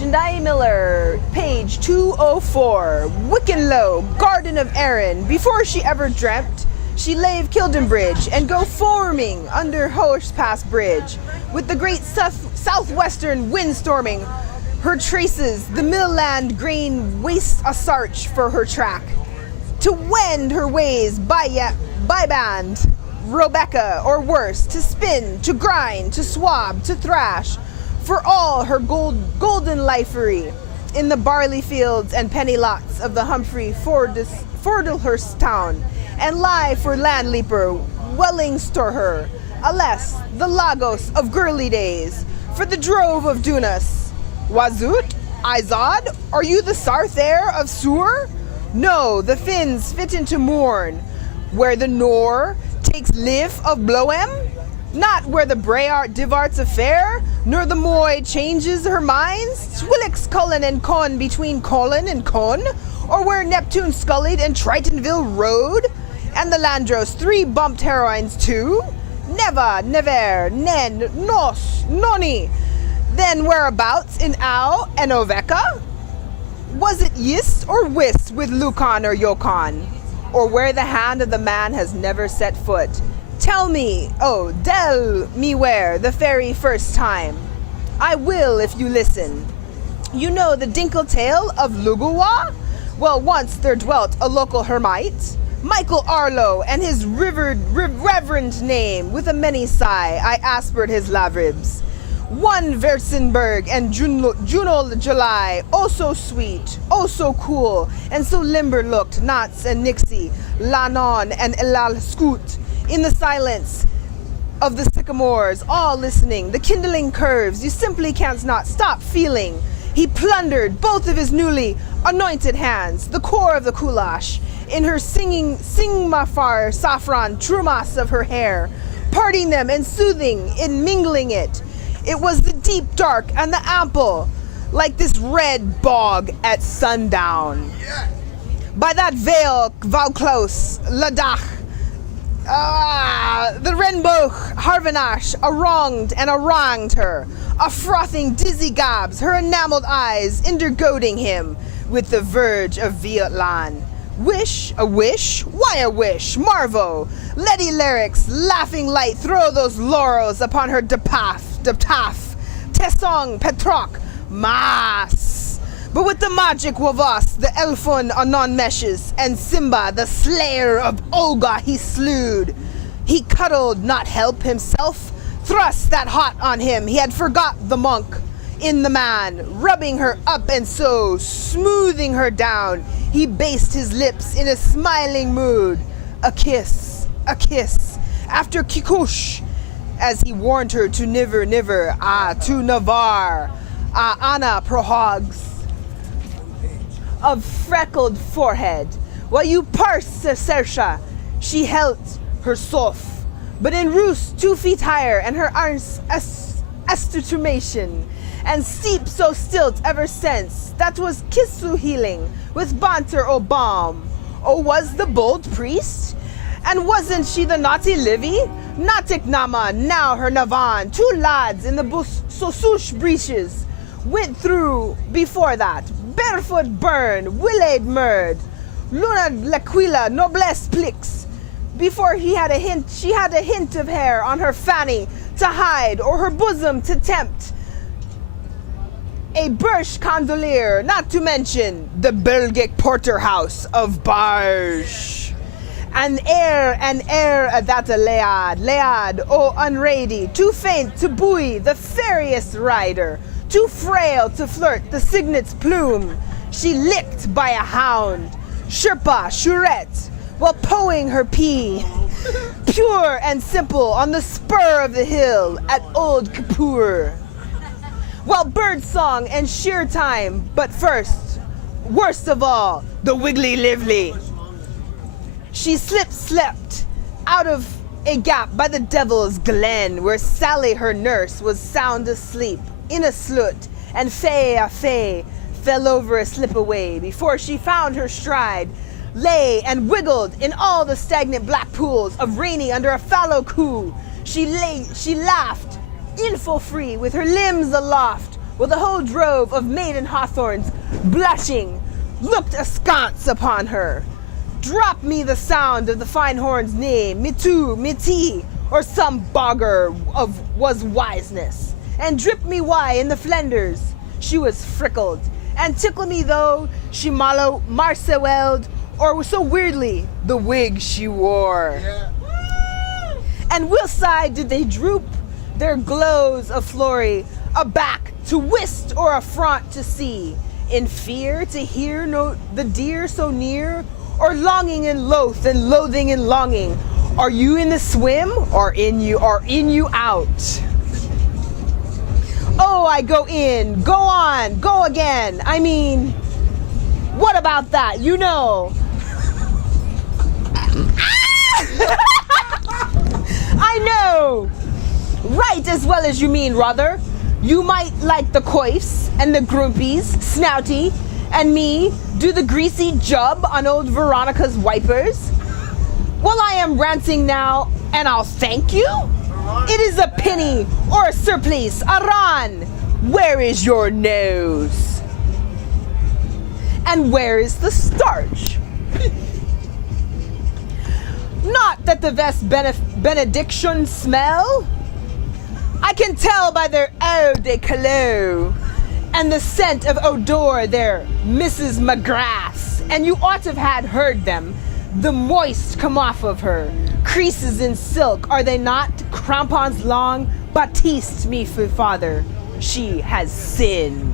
Jendayi Miller, page 204, Wickenlow, Garden of Erin. Before she ever dreamt, she lave Kildenbridge and go forming under Horse Pass Bridge. With the great southwestern wind storming her traces, the millland grain wastes a search for her track. To wend her ways by band, Rebecca, or worse, to spin, to grind, to swab, to thrash, for all her golden lifery, in the barley fields and penny lots of the Humphrey Fordlehurst town, and lie for landleaper, welling store her, alas, the Lagos of girly days, for the drove of Dunas. Wazut, Izod, are you the Sarthair of Sur? No, the Finns fit into Morn, where the Nor takes live of Bloem, not where the Brayart divarts affair, nor the Moy changes her minds, Swillix Cullen and Con between Colin and Con, or where Neptune scullied and Tritonville rode, and the Landros three bumped heroines too? Never, never, nen, nos, noni. Then whereabouts in Au and Oveka? Was it yist or whist with Lucan or Yukon? Or where the hand of the man has never set foot? Tell me, oh, tell me where, the very first time. I will if you listen. You know the dinkle tale of Lugawa? Well, once there dwelt a local hermite, Michael Arlo, and his reverend name, with a many sigh, I aspered his lavribs. One Versenberg and Juno July, oh so sweet, oh so cool, and so limber looked, Knots and Nixie, Lanon and Elal Scoot, in the silence of the sycamores, all listening, the kindling curves, you simply can't not stop feeling. He plundered both of his newly anointed hands, the core of the goulash, in her singmafar saffron trumas of her hair, parting them and soothing in mingling it. It was the deep dark and the ample, like this red bog at sundown. By that veil, Vauclose, Ladach, the Renboch, Harvenash, wronged and wronged her, a frothing dizzy gabs, her enameled eyes undergoading him with the verge of Vietlan. Wish, a wish? Why a wish? Marvo, Letty lyrics, laughing light, throw those laurels upon her depaf, Tessong, Petroc, Mas. But with the magic Wavas, the Elfon anon meshes, and Simba, the slayer of Olga, he slewed. He cuddled, not help himself, thrust that hot on him, he had forgot the monk in the man, rubbing her up and so, smoothing her down, he based his lips in a smiling mood. A kiss, after Kikush, as he warned her to niver, to Navar, Anna Prohogs, of freckled forehead. While you parse Sersha, she held her sof, but in roost 2 feet higher, and her arms estutumation, and steep so stilt ever since, that was kissu healing, with banter o balm. Oh, was the bold priest? And wasn't she the naughty Livy? Natik Nama, now her Navan, 2 lads in the Sosush breeches, went through before that, barefoot burn, willayed murd, Luna Lequila, noblesse plix. Before she had a hint of hair on her fanny to hide, or her bosom to tempt. A Birch Condolier, not to mention the Belgic porterhouse of Barge. And air that a Lead, oh unready, too faint to buoy the fairiest rider, too frail to flirt the cygnet's plume, she licked by a hound, Sherpa, Shurette, while powing her pea, pure and simple on the spur of the hill at Old Kapoor. While bird song and sheer time, but first, worst of all, the Wiggly Lively. She slept out of a gap by the Devil's Glen, where Sally, her nurse, was sound asleep in a slut, and Faye fell over a slip away before she found her stride, lay and wiggled in all the stagnant black pools of rainy under a fallow coo. She laughed, info free, with her limbs aloft, while the whole drove of maiden hawthorns, blushing, looked askance upon her. Drop me the sound of the fine horn's name, mitu, miti, or some bogger was wiseness, and drip me why in the Flanders she was frickled, and tickle me though she mallow marsewelled, or so weirdly the wig she wore. Yeah. And whilst side did they droop their glows of flory, aback to whist or affront to see, in fear to hear no the dear so near, or longing and loath and loathing and longing. Are you in the swim or in you out? Oh, I go in, go on, go again. I mean, what about that? You know. I know. Right as well as you mean, rather. You might like the coifs and the groupies, snouty, and me do the greasy job on old Veronica's wipers. Well, I am ranting now, and I'll thank you. It is a penny or a surplice. Aran, where is your nose? And where is the starch? Not that the vest benediction smell. I can tell by their eau de cologne and the scent of odor their Mrs. McGrath. And you ought to have had heard them. The moist come off of her. Creases in silk, are they not? Crampons long? Baptiste me for father. She has sinned.